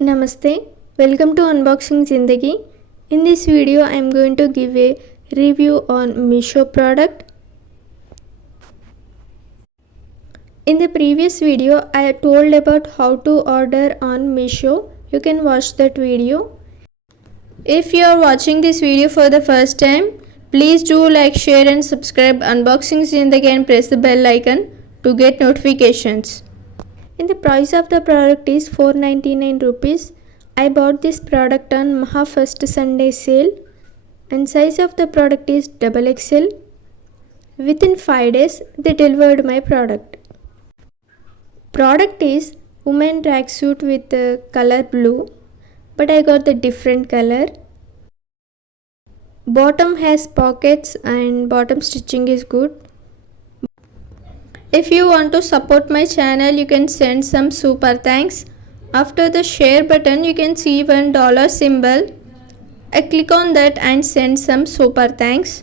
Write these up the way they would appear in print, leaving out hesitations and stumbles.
Namaste, welcome to Unboxing Zindagi. In this video, I am going to give a review on Meesho product. In the previous video, I told about how to order on Meesho. You can watch that video. If you are watching this video for the first time, please do like, share and subscribe Unboxing Zindagi and press the bell icon to get notifications. And the price of the product is 499 rupees. I bought this product on Maha First Sunday sale and size of the product is XXL. Within 5 days they delivered my product. Product is women tracksuit with the color blue, but I got the different color. Bottom has pockets and bottom stitching is good. If you want to support my channel, you can send some super thanks. After the share button, you can see $1 symbol. I click on that and send some super thanks.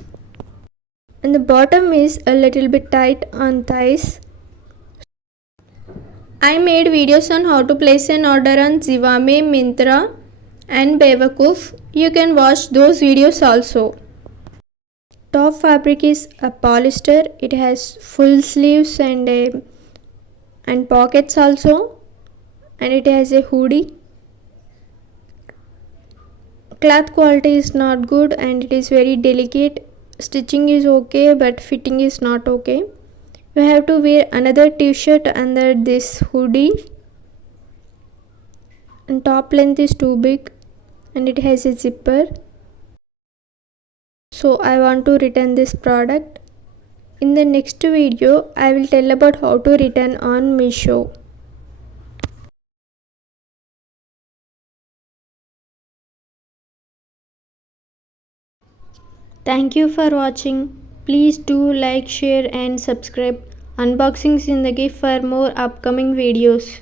And the bottom is a little bit tight on thighs. I made videos on how to place an order on Zivame, Myntra and Bewakoof. You can watch those videos also. Top fabric is a polyester. It has full sleeves and pockets also, and it has a hoodie. Cloth quality is not good and it is very delicate. Stitching is okay but fitting is not okay. You have to wear another t-shirt under this hoodie, and top length is too big and it has a zipper. So I want to return this product. In the next video, I will tell about how to return on Meesho. Thank you for watching. Please do like, share and subscribe Unboxing Zindagi for more upcoming videos.